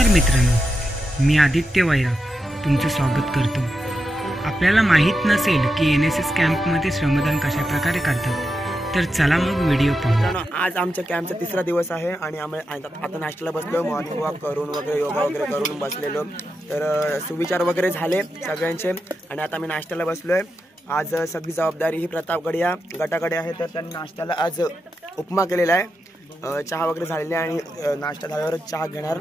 नमस्कार मित्रांनो, मी आदित्य वायरा तुमचं स्वागत करतो। आपल्याला माहीत नसेल की NSS कॅम्पमध्ये श्रमदान कशा प्रकारे करतात, तर चला मग व्हिडिओ पाहू। आज आमच्या कॅम्पचा तिसरा दिवस आहे आणि आम्ही आता नाश्त्याला बसलो, मॉर्निंग वॉक करून वगैरे योगा वगैरे करून बसलेलो। तर सुविचार वगैरे झाले सगळ्यांचे आणि आता आम्ही नाश्त्याला बसलोय। आज सगळी जबाबदारी ही प्रतापगड या गटाकडे आहे, तर त्यांनी नाश्त्याला आज उपमा केलेला आहे, चहा वगैरे झालेले आणि नाश्ता झाल्यावर चहा घेणार।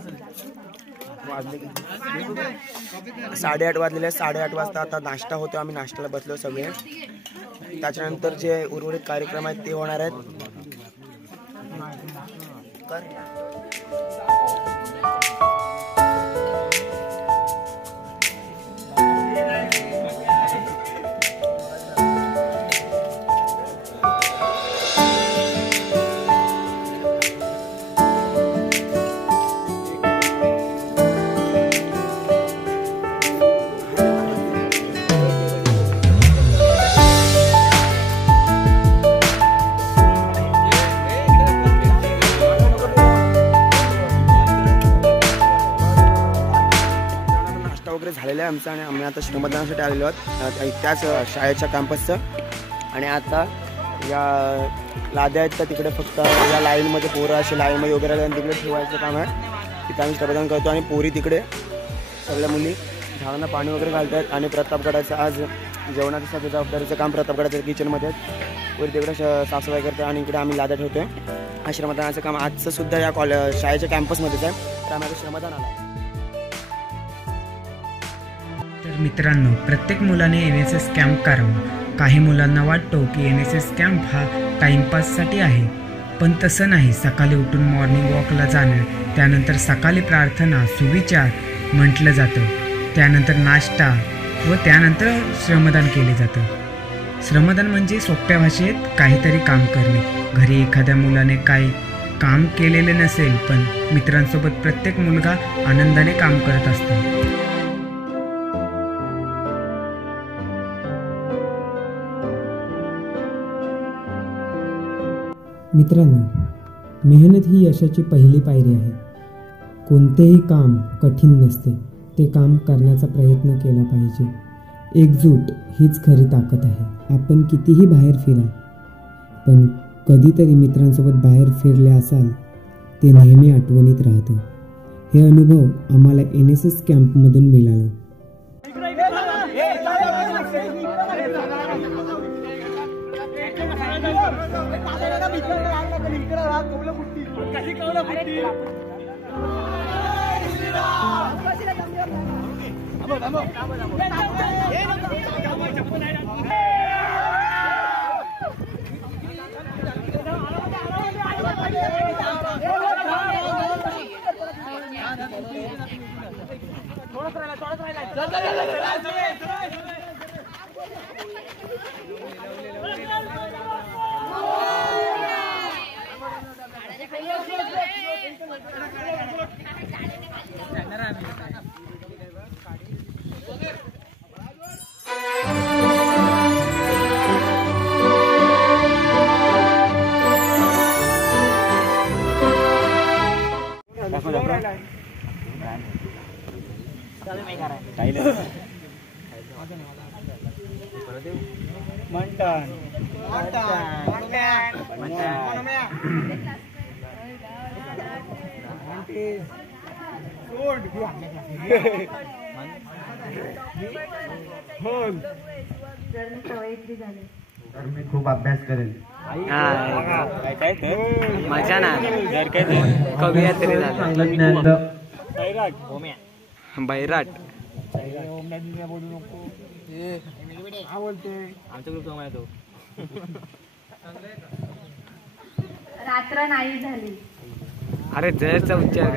8:30 वाजलेले, 8:30 वाजता आता नाश्ता होतो, आम्ही नाश्त्याला बसलो सगळे। त्याच्यानंतर जे उर्वरित कार्यक्रम आहेत ते होणार आहेत। वगैरे झालेलं आहे आमचं आणि आम्ही आता श्रमदानासाठी आलेलो आहोत त्याच शाळेच्या कॅम्पसचं। आणि आता या लाद्या आहेत तर तिकडे फक्त या लाईनमध्ये पोरं अशी लाईनमध्ये वगैरे तिकडे ठेवायचं काम आहे, तिथे आम्ही श्रमदान करतो। आणि पोरी तिकडे सगळ्या मुली झाडांना पाणी वगैरे घालत आहेत आणि प्रतापगडाचं आज जेवणाचं सगळं जबाबदारीचं काम प्रतापगडाच्या किचनमध्ये आहेत। वर तिकडे साफसफाई करते आणि इकडे आम्ही लाद्या ठेवतोय। हा श्रमदानाचं काम आजचं सुद्धा या शाळेच्या कॅम्पसमध्येच आहे, तर आम्ही आता श्रमदान आला। तर मित्रांनो, प्रत्येक मुलाने NSS कॅम्प करावा। काही मुलांना वाटतो की NSS कॅम्प हा टाइमपाससाठी आहे, पण तसं नाही। सकाळी उठून मॉर्निंग वॉकला जाणं, त्यानंतर सकाळी प्रार्थना, सुविचार म्हटलं जातं, त्यानंतर नाश्ता व त्यानंतर श्रमदान केले जातं। श्रमदान म्हणजे सोप्या भाषेत काहीतरी काम करणे। घरी एखाद्या मुलाने काही काम केलेले नसेल, पण मित्रांसोबत प्रत्येक मुलगा आनंदाने काम करत असतो। मित्रांनो, मेहनत ही यशाची पहिली पायरी आहे। कोणतेही काम कठीण नसते, ते काम करण्याचा प्रयत्न केला पाहिजे। एकजूट हीच खरी ताकद आहे। आपण कितीही बाहेर फिरा, पण कधीतरी मित्रांसोबत बाहेर फिरले असाल, ते नेहमी आठवणीत राहतं। हे अनुभव आम्हाला NSS कॅम्पमधून मिळालं। मी खूप अभ्यास करेल। मजा ना, कवियत्री बैराट रात्र नाही झाली। अरे जरचा उच्चार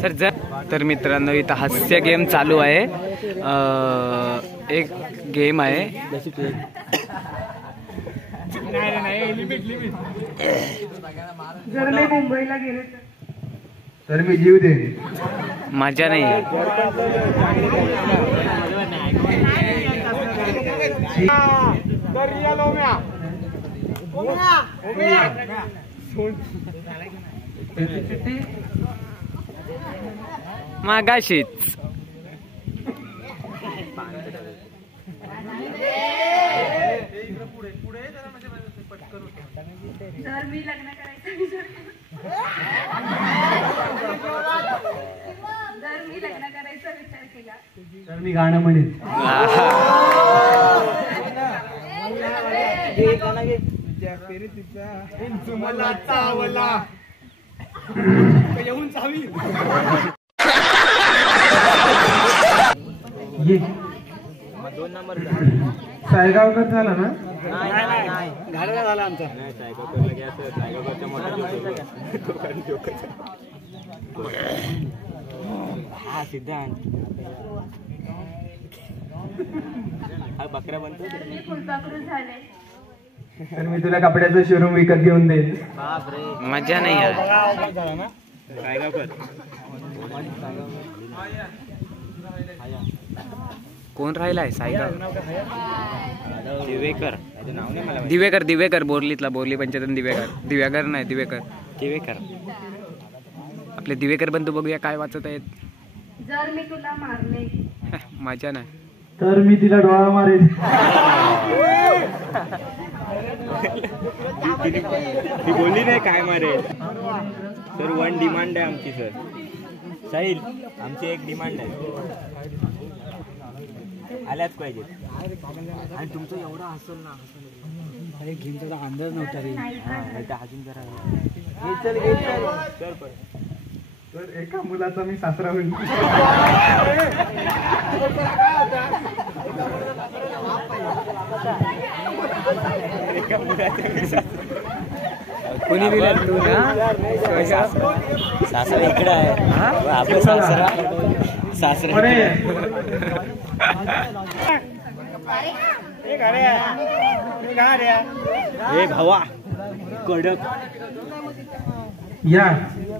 सर जर। तर मित्रांनो, इथं हास्य गेम चालू आहे। एक गेम आहे, जर मी मुंबईला गेले तर मी जीव देईन। मजा नाही। मागाशीच जर मी लग्न करायचा विचार जर मी लग्न करायचा विचार केला तर मी गाणं म्हणेन. ये. सायगावकर झाला ना. झाला आमचा हा सिद्धांत हा बकरा बनतो. मी फुलपाखरू झाले. तर मी तुला कपड्याचं शोरूम विकत घेऊन देईन. मजा नाही आहे. कोण राहिलाय सायगाव? दिवेकर दिवेकर दिवेकर बोरलीतला बोरली पंचायत दिवेकर नाही दिवेकर आपले दिवेकर बंधू बघूया काय वाचत आहेत. जर मी तुला मारले मजा नाही. तर मी तिला डोळा मारेन. ती बोलली नाही काय मारेल. सर वन डिमांड आहे आमची. सर साहिल आमची एक डिमांड आहे. आल्याच पाहिजे. आणि तुमचं एवढं असेल ना. अरे घेऊन अंदाज नव्हता रे. अजून जरा चल पण. तर एका मुलाचा मी सासरा होईल. कोणी दिला तू ना? सासरा इकडे आहे. आपलं सासरा हे भावा कडक. या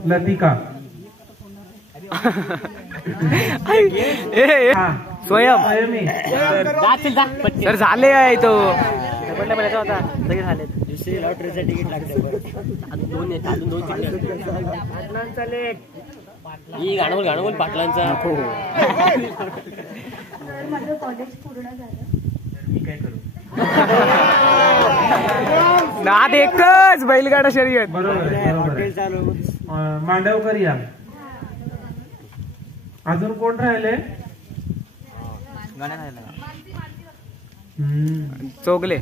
लतिका. स्वयं सर झाले आहे तो. दुसरी लॉटरीचं तिकीट लागतं. अजून दोन पाटलांचा लेट. ही गाणवल पाटलांचा. जर माझं कॉलेज पूर्ण झालं मी काय करू? नाद एकच बैलगाडा शर्यत. बरोबर. मांडवकर या. अजून कोण राहिले? चोगले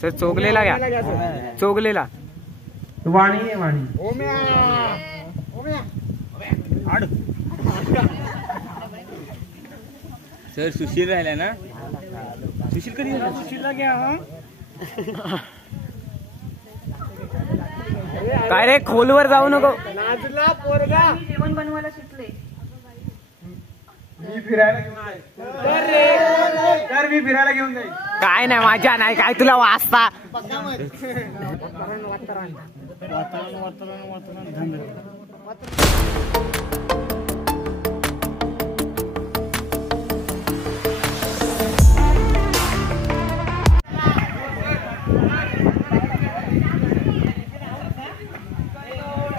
सर. चोगलेला घ्या. चोगलेला वाणी आहे. वाणी सर सुशील राहिला ना. सुशील कधी सुशीलला घ्या. काय रे खोलवर जाऊ नको. मी जेवण बनवायला शिकले. मी फिरायला घेऊन जाईल. काय नाही माझ्या नाही काय तुला वाचता.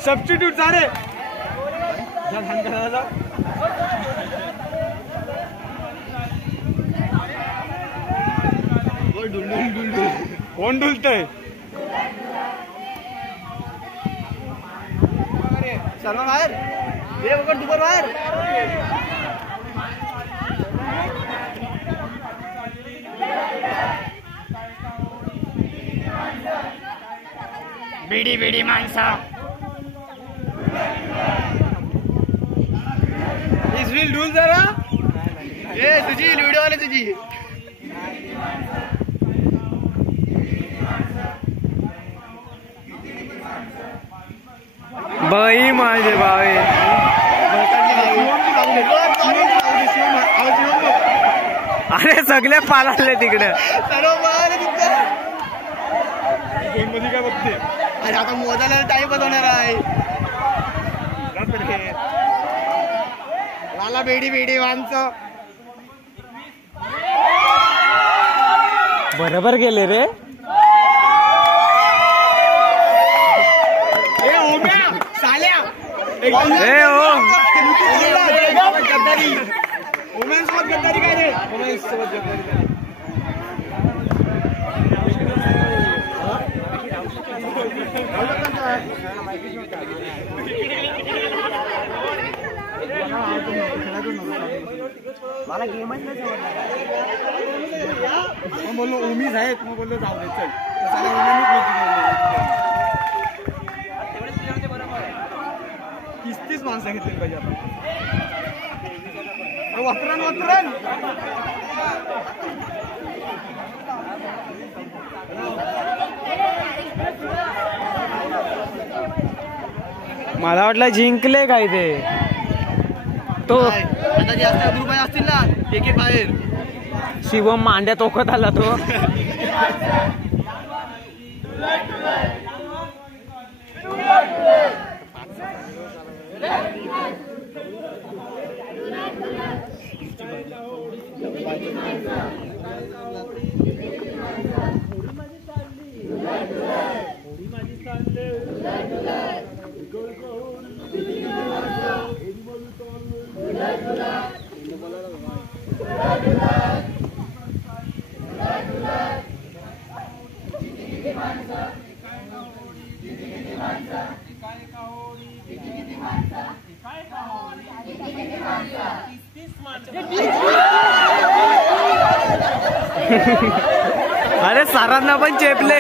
सबस्टिट्यूट सारे कोण डुलतय? सर्व बाहेर. हे बघ दुपार बाहेर. बिडी बिडी माणसा. इसविल डुल जरा. ए तुझी व्हिडिओ आली तुझी. बाई माझे बावे. अरे सगळे पालाले तिकडे. काय बघते. अरे आता मोजायला टाईपच होणार आहे. लाला बेडी बेडी माणसं. बरोबर गेले रे. साल्या ए ओ उमेन सोबत गद्दारी काय रे? उमेन सोबत गद्दारी काय? मला गेमच नाही मग बोललो उमीच आहेत मग बोललो जाऊ दे चल 30 माणसं घेतली पाहिजे आपण वतरण मला वाटलं जिंकले काय ते तो आता जास्त रुपये असतील ना एक बाहेर शिवम मांड्या तोकत आला तो अरे सरांना पण चेपले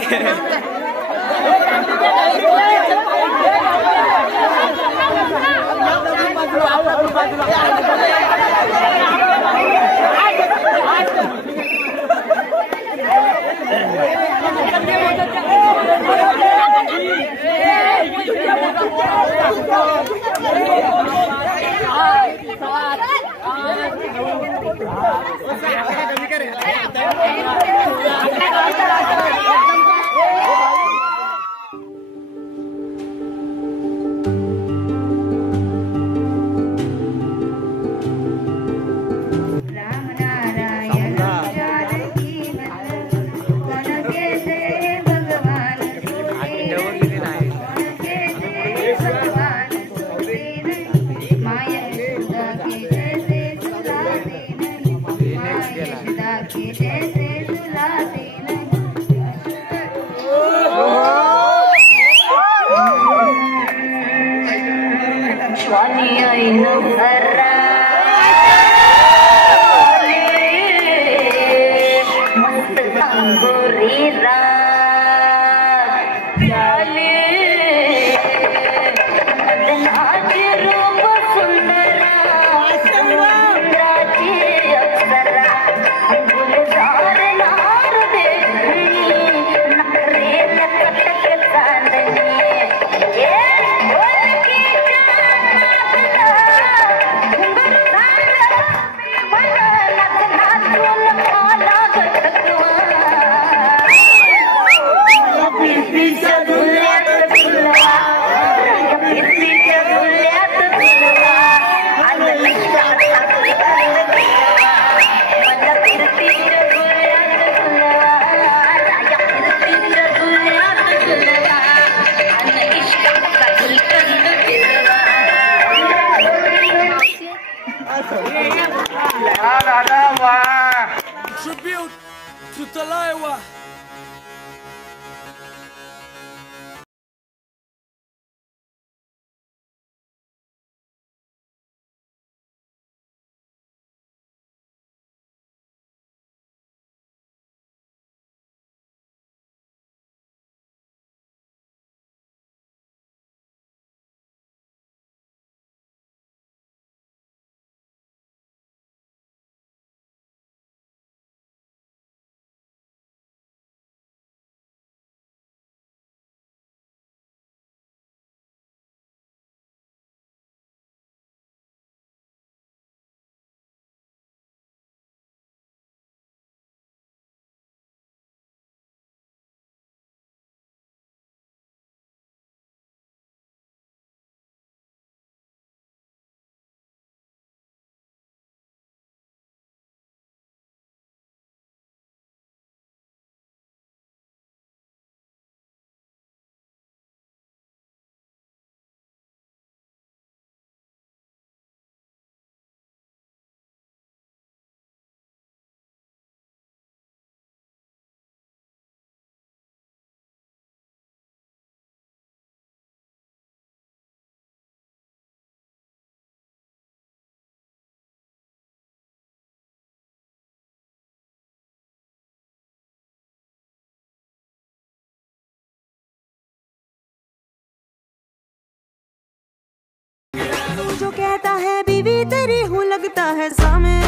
Tribute to Talaiwa. कहता है बीवी तेरी हूँ लगता है सामे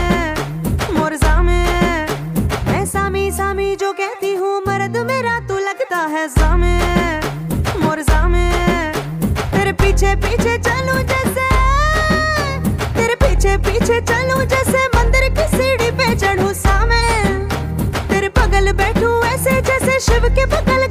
मोर सामे। मैं सामी सामी जो कहती हूँ मर्द मेरा तू लगता है सामे मोर सामे। तेरे पीछे पीछे चलूं जैसे, तेरे पीछे पीछे चलूं जैसे मंदिर की सीढ़ी पे चढ़ूं सामे। तेरे बगल बैठूं ऐसे जैसे शिव के बगल